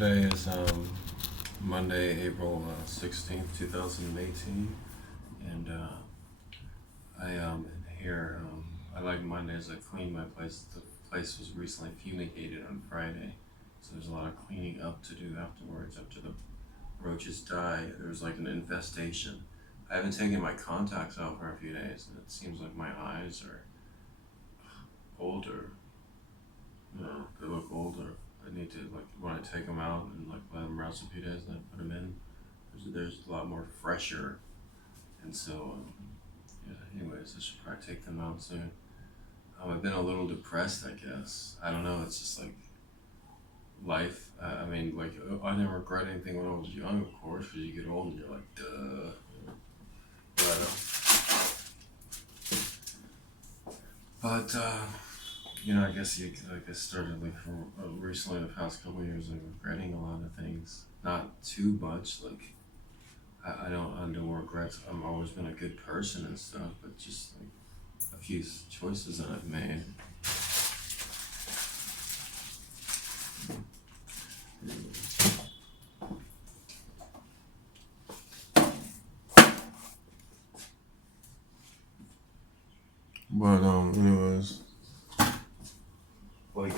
Today is Monday, April 16th, 2018, and here. I like Mondays. I clean my place. The place was recently fumigated on Friday, so there's a lot of cleaning up to do afterwards. After the roaches die, there was like an infestation. I haven't taken my contacts out for a few days, and it seems like my eyes are older. They look older. I need to, like, when I take them out and like let them rest a few days and then put them in. There's a lot more fresher, and so yeah. Anyways, I should probably take them out soon. I've been a little depressed, I guess. I don't know. It's just like life. I mean, like, I never regret anything when I was young, of course, because you get old and you're like, duh. But I guess I started like from recently the past couple of years, like regretting a lot of things. Not too much, like I don't regret. I've always been a good person and stuff, but just like a few choices that I've made. But anyways, like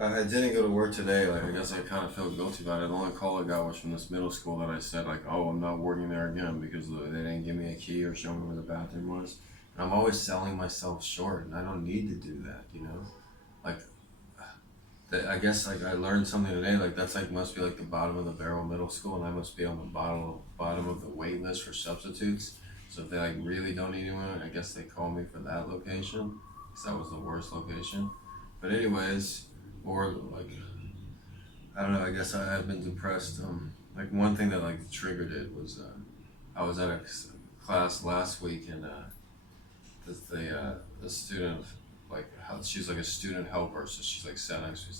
I didn't go to work today. Like, I guess I kind of feel guilty about it. The only call I got was from this middle school that I said, like, oh, I'm not working there again because they didn't give me a key or show me where the bathroom was. And I'm always selling myself short, and I don't need to do that. Like, I guess like I learned something today. Like, that's like must be like the bottom of the barrel middle school, and I must be on the bottom of the wait list for substitutes. So if they like really don't need anyone, I guess they call me for that location, because that was the worst location. But anyways, or like I don't know. I guess I have been depressed. Like one thing that like triggered it was I was at a class last week, and the student, like, how she's like a student helper, so she's like sat next to me.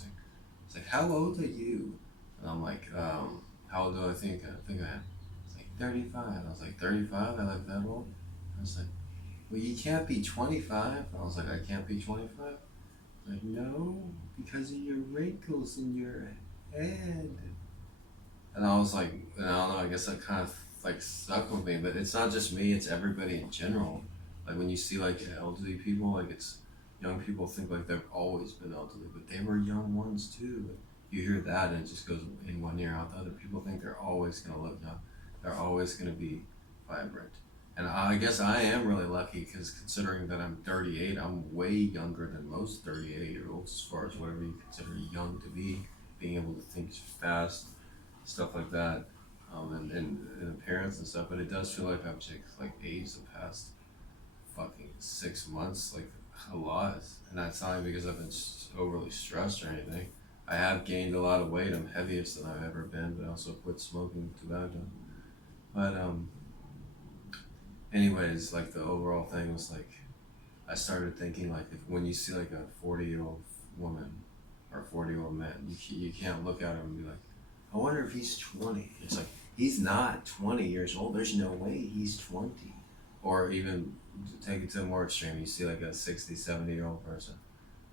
She's like, "How old are you?" And I'm like, "How old do I think? I think I am." It's like 35. I was like, 35? I like that old? I was like, "Well, you can't be 25." I was like, "I can't be 25." Like, no, because of your wrinkles in your head. And I was like, I don't know, I guess that kind of like stuck with me, but it's not just me, it's everybody in general. Like when you see like elderly people, like it's young people think like they've always been elderly, but they were young ones too. Like, you hear that and it just goes in one ear out the other. People think they're always gonna look young, they're always gonna be vibrant. And I guess I am really lucky because considering that I'm 38, I'm way younger than most 38-year-olds as far as whatever you consider young to be, being able to think fast, stuff like that, and appearance and stuff. But it does feel like I've like aged the past fucking 6 months, like a lot. And that's not because I've been overly stressed or anything. I have gained a lot of weight. I'm heaviest than I've ever been, but I also quit smoking tobacco. But anyways, like the overall thing was like I started thinking like if when you see like a 40-year-old woman or a 40-year-old man, you can't look at him and be like, I wonder if he's 20. It's like he's not 20 years old. There's no way he's 20. Or even to take it to a more extreme, you see like a 60, 70-year-old person,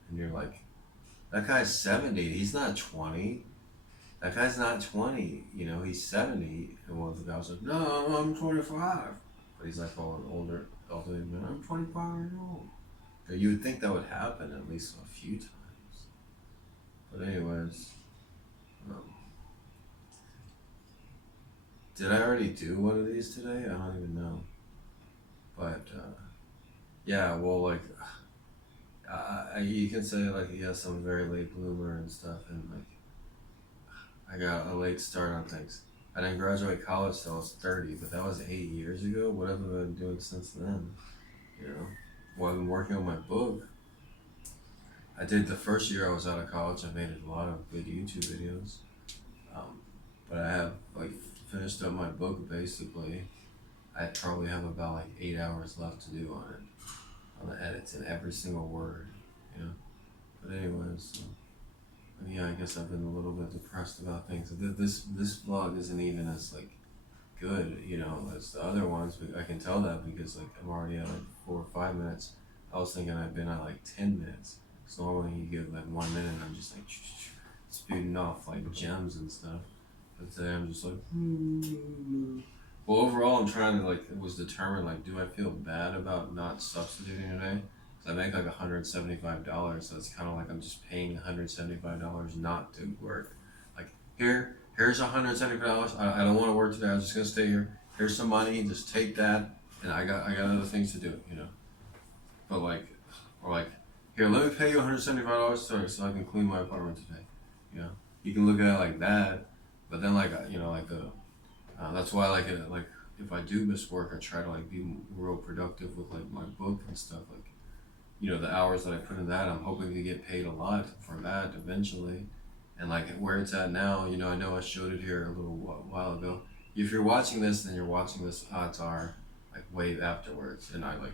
and you're like, that guy's 70. He's not 20. That guy's not 20. He's 70. And one of the guys like, no, I'm 25. But he's like, oh, an older elderly man. I'm 25 years old. You would think that would happen at least a few times. But anyways, um, did I already do one of these today? I don't even know. But yeah, well, like you can say like yes, I'm a very late bloomer and stuff, and like I got a late start on things. I didn't graduate college till I was 30, but that was 8 years ago. What have I been doing since then? You know, well, I've been working on my book. I did the first year I was out of college. I made a lot of good YouTube videos, but I have like finished up my book basically. I probably have about like 8 hours left to do on it, on the edits and every single word, you know. But anyways, but yeah, I guess I've been a little bit depressed about things. This vlog isn't even as like good, as the other ones. But I can tell that because like I'm already at like 4 or 5 minutes. I was thinking I'd been at like 10 minutes. So normally you give like 1 minute, and I'm just like spewing off like gems and stuff. But today I'm just like, well, overall, I'm trying to like, it was determined like, do I feel bad about not substituting today? Because I make like $175, so it's kind of like I'm just paying $175 not to work. Like, here's $175. I don't want to work today. I'm just gonna stay here. Here's some money. Just take that, and I got other things to do, you know. But like, or like, here, let me pay you $175 so I can clean my apartment today. You know, you can look at it like that, but then like you know like the that's why like like if I do miss work, I try to like be real productive with like my book and stuff. Like you know the hours that I put in that, I'm hoping to get paid a lot for that eventually. And like where it's at now, you know I showed it here a little while ago. If you're watching this, then you're watching this. Odds are like way afterwards, and I like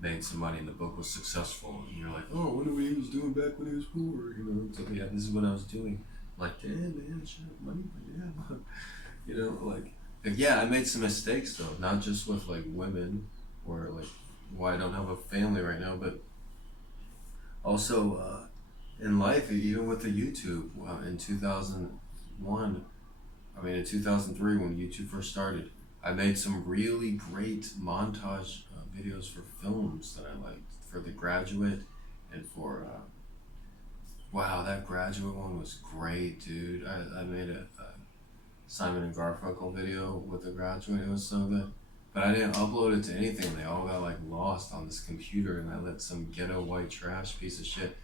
made some money and the book was successful. And you're like, oh, I wonder what he was doing back when he was poor. You know, it's like, yeah, this is what I was doing. I'm like, damn, man, I should have money, but yeah. You know, like, yeah, I made some mistakes though, not just with like women or like why I don't have a family right now, but also in life, even with the YouTube in 2001, in 2003 when YouTube first started, I made some really great montage videos for films that I liked, for The Graduate and for, wow, that Graduate one was great, dude. I made a Simon and Garfunkel video with The Graduate, it was so good. But I didn't upload it to anything, they all got like lost on this computer and I let some ghetto white trash piece of shit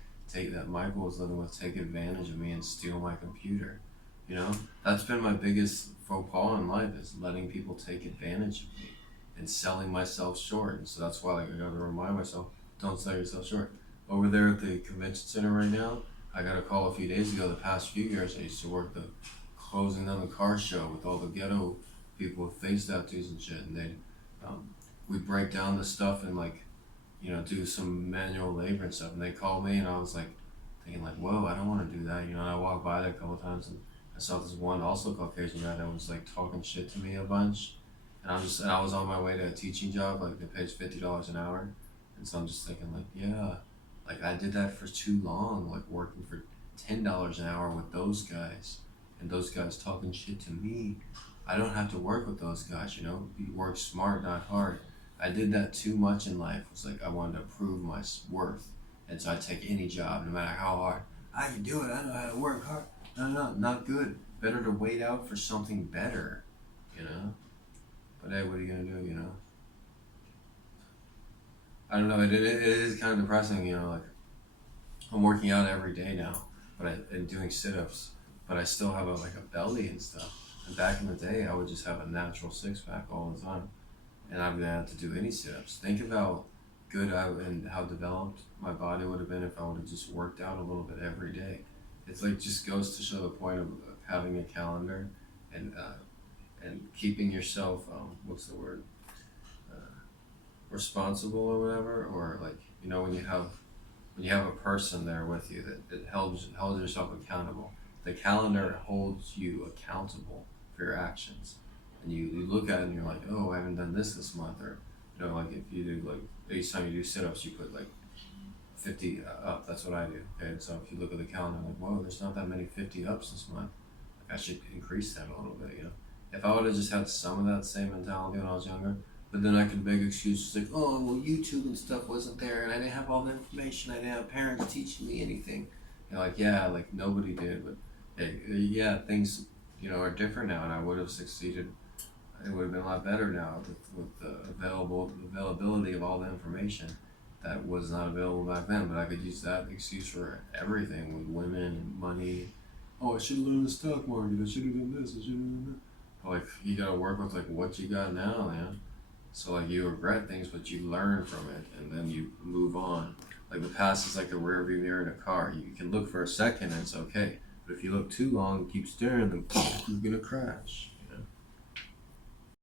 Michael was living with take advantage of me and steal my computer. You know, that's been my biggest faux pas in life is letting people take advantage of me and selling myself short. And so that's why like, I gotta remind myself, don't sell yourself short. Over there at the convention center right now, I got a call a few days ago. The past few years, I used to work the closing down the car show with all the ghetto people with face tattoos and shit. And they, we break down the stuff and like, you know, do some manual labor and stuff. And they called me and I was like thinking like, whoa, I don't want to do that. You know, and I walked by there a couple of times and I saw this one also Caucasian guy that was like talking shit to me a bunch. And I was on my way to a teaching job, like they pays $50 an hour. And so I'm just thinking like, yeah, like I did that for too long, like working for $10 an hour with those guys and those guys talking shit to me. I don't have to work with those guys, you know, you work smart, not hard. I did that too much in life. It's like I wanted to prove my worth. And so I take any job, no matter how hard. I can do it, I know how to work hard. No, not good. Better to wait out for something better, you know? But hey, what are you gonna do, you know? I don't know, it is kind of depressing, you know, like I'm working out every day now, and doing sit-ups, but I still have like a belly and stuff. And back in the day, I would just have a natural six-pack all the time. And I wouldn't have to do any sit-ups. Think of how good and how developed my body would have been if I would have just worked out a little bit every day. It's like just goes to show the point of having a calendar and keeping yourself what's the word responsible or whatever, or like you know when you have a person there with you that holds yourself accountable. The calendar holds you accountable for your actions, and you look at it and you're like, oh, I haven't done this month, or you know like if you do like each time you do sit-ups you put like 50 up. That's what I do. Okay, so if you look at the calendar, like, whoa, there's not that many 50 ups this month. Like, I should increase that a little bit. You know, if I would have just had some of that same mentality when I was younger, but then I could make excuses like, oh, well, YouTube and stuff wasn't there, and I didn't have all the information. I didn't have parents teaching me anything. You know, like yeah, like nobody did, but hey, yeah, things you know are different now, and I would have succeeded. It would have been a lot better now with the availability of all the information that was not available back then, but I could use that excuse for everything with women and money. Oh, I should have learned the stock market. I should have done this. I should have done that. Like you gotta work with like what you got now, man. So like you regret things, but you learn from it, and then you move on. Like the past is like the rear view mirror in a car. You can look for a second and it's okay, but if you look too long and keep staring, then you're gonna crash.